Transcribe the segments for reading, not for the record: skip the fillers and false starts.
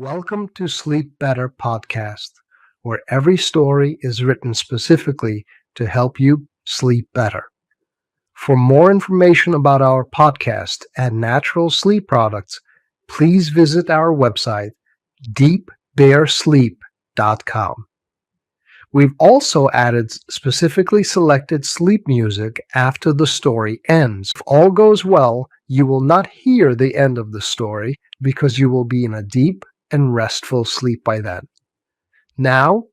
Welcome to Sleep Better Podcast, where every story is written specifically to help you sleep better. For more information about our podcast and natural sleep products, please visit our website, deepbearsleep.com. We've also added specifically selected sleep music after the story ends. If all goes well, you will not hear the end of the story because you will be in a deep and restful sleep by then. Now,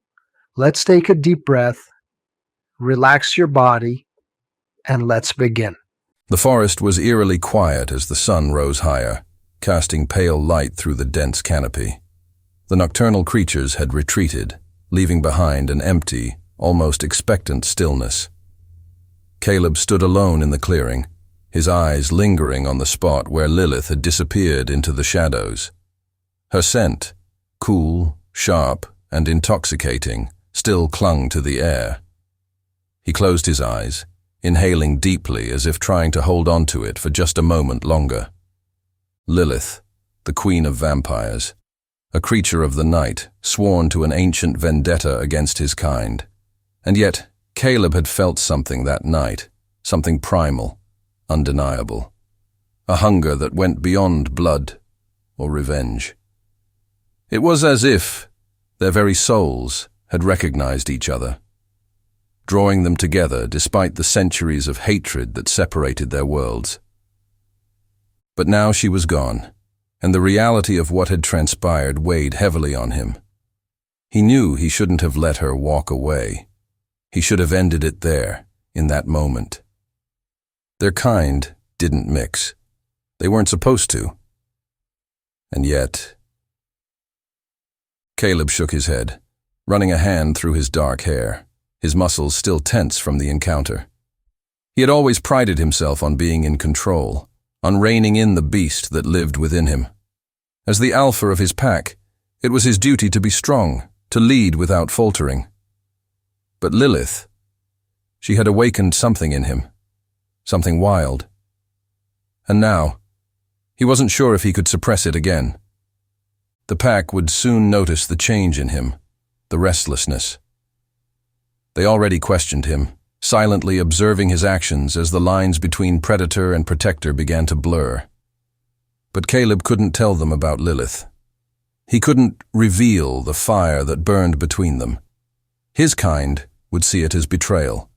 let's take a deep breath, relax your body, and let's begin. The forest was eerily quiet as the sun rose higher, casting pale light through the dense canopy. The nocturnal creatures had retreated, leaving behind an empty, almost expectant stillness. Caleb stood alone in the clearing, his eyes lingering on the spot where Lilith had disappeared into the shadows. Her scent, cool, sharp, and intoxicating, still clung to the air. He closed his eyes, inhaling deeply as if trying to hold on to it for just a moment longer. Lilith, the queen of vampires, a creature of the night, sworn to an ancient vendetta against his kind. And yet, Caleb had felt something that night, something primal, undeniable. A hunger that went beyond blood or revenge. It was as if their very souls had recognized each other, drawing them together despite the centuries of hatred that separated their worlds. But now she was gone, and the reality of what had transpired weighed heavily on him. He knew he shouldn't have let her walk away. He should have ended it there, in that moment. Their kind didn't mix. They weren't supposed to. And yet... Caleb shook his head, running a hand through his dark hair, his muscles still tense from the encounter. He had always prided himself on being in control, on reining in the beast that lived within him. As the alpha of his pack, it was his duty to be strong, to lead without faltering. But Lilith, she had awakened something in him, something wild. And now, he wasn't sure if he could suppress it again. The pack would soon notice the change in him, the restlessness. They already questioned him, silently observing his actions as the lines between predator and protector began to blur. But Caleb couldn't tell them about Lilith. He couldn't reveal the fire that burned between them. His kind would see it as betrayal.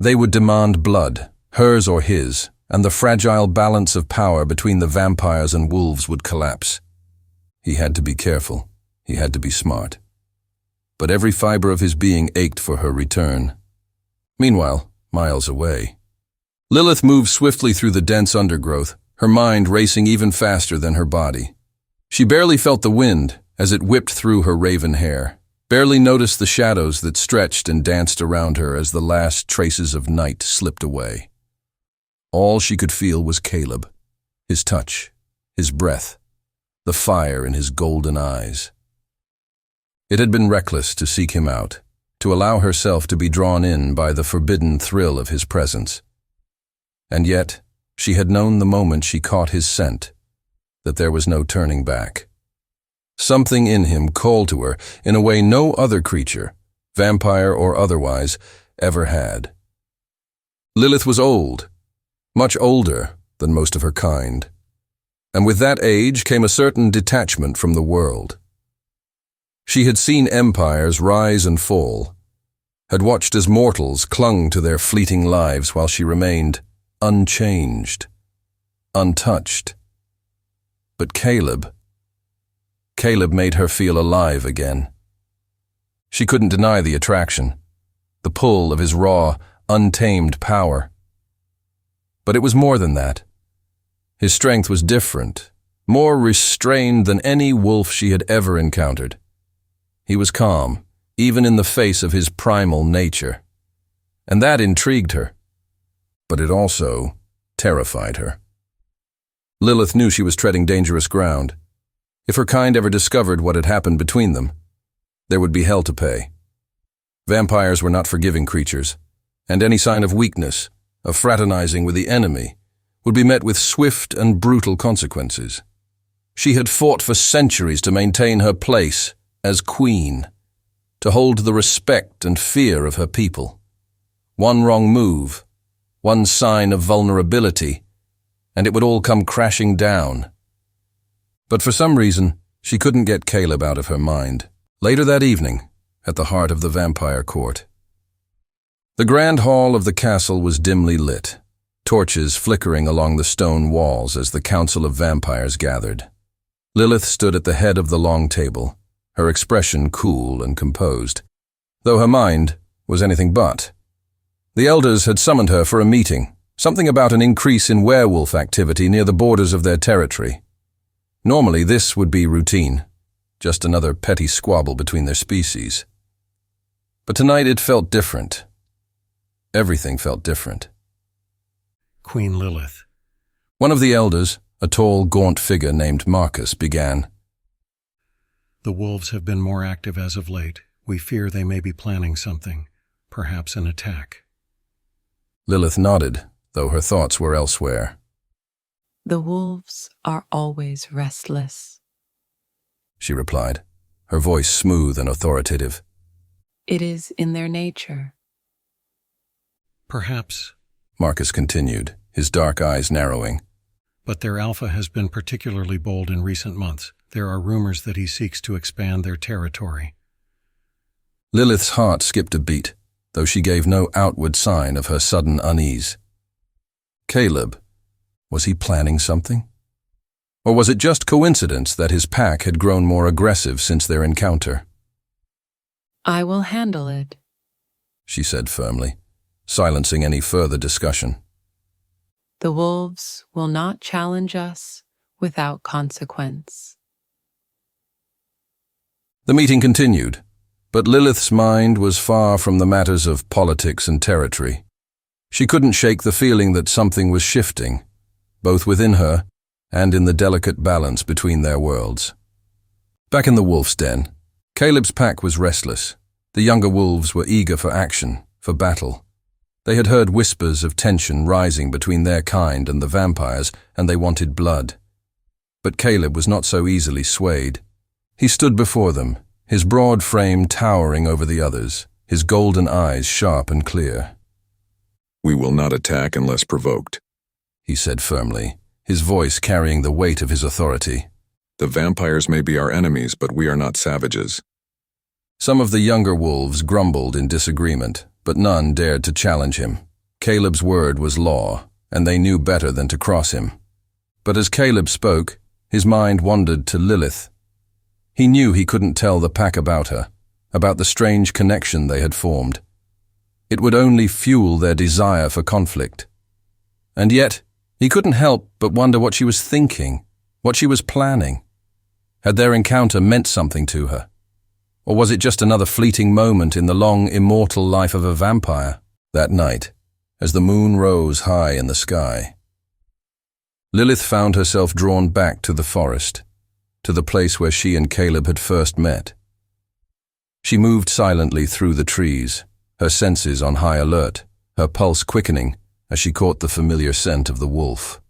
They would demand blood, hers or his, and the fragile balance of power between the vampires and wolves would collapse. He had to be careful. He had to be smart. But every fiber of his being ached for her return. Meanwhile, miles away, Lilith moved swiftly through the dense undergrowth, her mind racing even faster than her body. She barely felt the wind as it whipped through her raven hair, barely noticed the shadows that stretched and danced around her as the last traces of night slipped away. All she could feel was Caleb, his touch, his breath, the fire in his golden eyes. It had been reckless to seek him out, to allow herself to be drawn in by the forbidden thrill of his presence. And yet, she had known the moment she caught his scent, that there was no turning back. Something in him called to her in a way no other creature, vampire or otherwise, ever had. Lilith was old, much older than most of her kind, and with that age came a certain detachment from the world. She had seen empires rise and fall, had watched as mortals clung to their fleeting lives while she remained unchanged, untouched. But Caleb made her feel alive again. She couldn't deny the attraction, the pull of his raw, untamed power. But it was more than that. His strength was different, more restrained than any wolf she had ever encountered. He was calm, even in the face of his primal nature. And that intrigued her. But it also terrified her. Lilith knew she was treading dangerous ground. If her kind ever discovered what had happened between them, there would be hell to pay. Vampires were not forgiving creatures, and any sign of weakness, of fraternizing with the enemy, would be met with swift and brutal consequences. She had fought for centuries to maintain her place as queen, to hold the respect and fear of her people. One wrong move, one sign of vulnerability, and it would all come crashing down. But for some reason, she couldn't get Caleb out of her mind. Later that evening, at the heart of the vampire court. The grand hall of the castle was dimly lit, torches flickering along the stone walls as the council of vampires gathered. Lilith stood at the head of the long table, her expression cool and composed, though her mind was anything but. The elders had summoned her for a meeting, something about an increase in werewolf activity near the borders of their territory. Normally this would be routine, just another petty squabble between their species. But tonight it felt different. Everything felt different. Queen Lilith. One of the elders, a tall, gaunt figure named Marcus, began. The wolves have been more active as of late. We fear they may be planning something, perhaps an attack. Lilith nodded, though her thoughts were elsewhere. The wolves are always restless, she replied, her voice smooth and authoritative. It is in their nature. Perhaps, Marcus continued, his dark eyes narrowing. But their alpha has been particularly bold in recent months. There are rumors that he seeks to expand their territory. Lilith's heart skipped a beat, though she gave no outward sign of her sudden unease. Caleb, was he planning something? Or was it just coincidence that his pack had grown more aggressive since their encounter? I will handle it, she said firmly, silencing any further discussion. The wolves will not challenge us without consequence. The meeting continued, but Lilith's mind was far from the matters of politics and territory. She couldn't shake the feeling that something was shifting, both within her and in the delicate balance between their worlds. Back in the wolf's den, Caleb's pack was restless. The younger wolves were eager for action, for battle. They had heard whispers of tension rising between their kind and the vampires, and they wanted blood. But Caleb was not so easily swayed. He stood before them, his broad frame towering over the others, his golden eyes sharp and clear. "We will not attack unless provoked," he said firmly, his voice carrying the weight of his authority. "The vampires may be our enemies, but we are not savages." Some of the younger wolves grumbled in disagreement, but none dared to challenge him. Caleb's word was law, and they knew better than to cross him. But as Caleb spoke, his mind wandered to Lilith. He knew he couldn't tell the pack about her, about the strange connection they had formed. It would only fuel their desire for conflict. And yet, he couldn't help but wonder what she was thinking, what she was planning. Had their encounter meant something to her? Or was it just another fleeting moment in the long, immortal life of a vampire? That night, as the moon rose high in the sky, Lilith found herself drawn back to the forest, to the place where she and Caleb had first met. She moved silently through the trees, her senses on high alert, her pulse quickening as she caught the familiar scent of the wolf.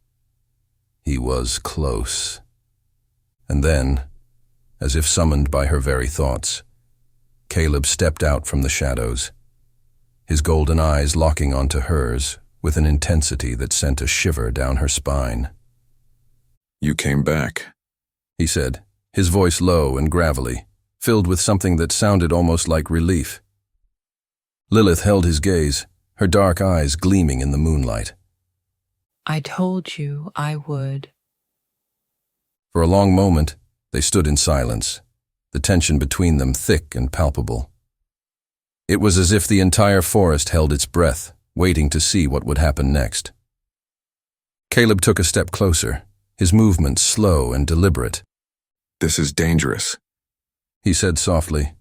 He was close. And then, as if summoned by her very thoughts, Caleb stepped out from the shadows, his golden eyes locking onto hers with an intensity that sent a shiver down her spine. "You came back," he said, his voice low and gravelly, filled with something that sounded almost like relief. Lilith held his gaze, her dark eyes gleaming in the moonlight. I told you I would. For a long moment, they stood in silence, the tension between them thick and palpable. It was as if the entire forest held its breath, waiting to see what would happen next. Caleb took a step closer, his movements slow and deliberate. "This is dangerous," he said softly,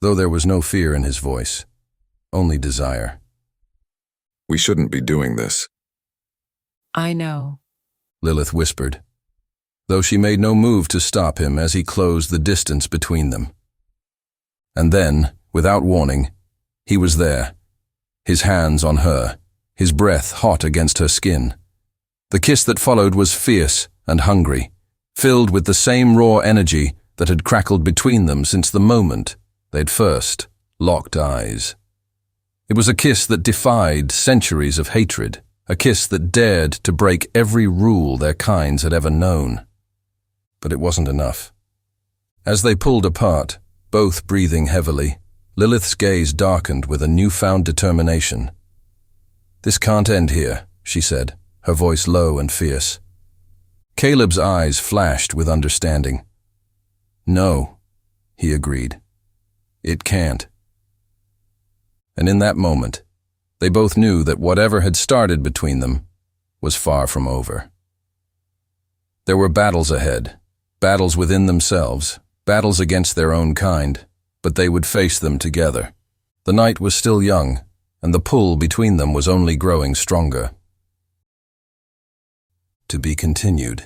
though there was no fear in his voice, only desire. "We shouldn't be doing this." I know, Lilith whispered, though she made no move to stop him as he closed the distance between them. And then, without warning, he was there, his hands on her, his breath hot against her skin. The kiss that followed was fierce and hungry, filled with the same raw energy that had crackled between them since the moment they'd first locked eyes. It was a kiss that defied centuries of hatred, a kiss that dared to break every rule their kinds had ever known. But it wasn't enough. As they pulled apart, both breathing heavily, Lilith's gaze darkened with a newfound determination. "This can't end here," she said, her voice low and fierce. Caleb's eyes flashed with understanding. "No," he agreed. "It can't." And in that moment, they both knew that whatever had started between them was far from over. There were battles ahead, battles within themselves, battles against their own kind, but they would face them together. The night was still young, and the pull between them was only growing stronger. To be continued.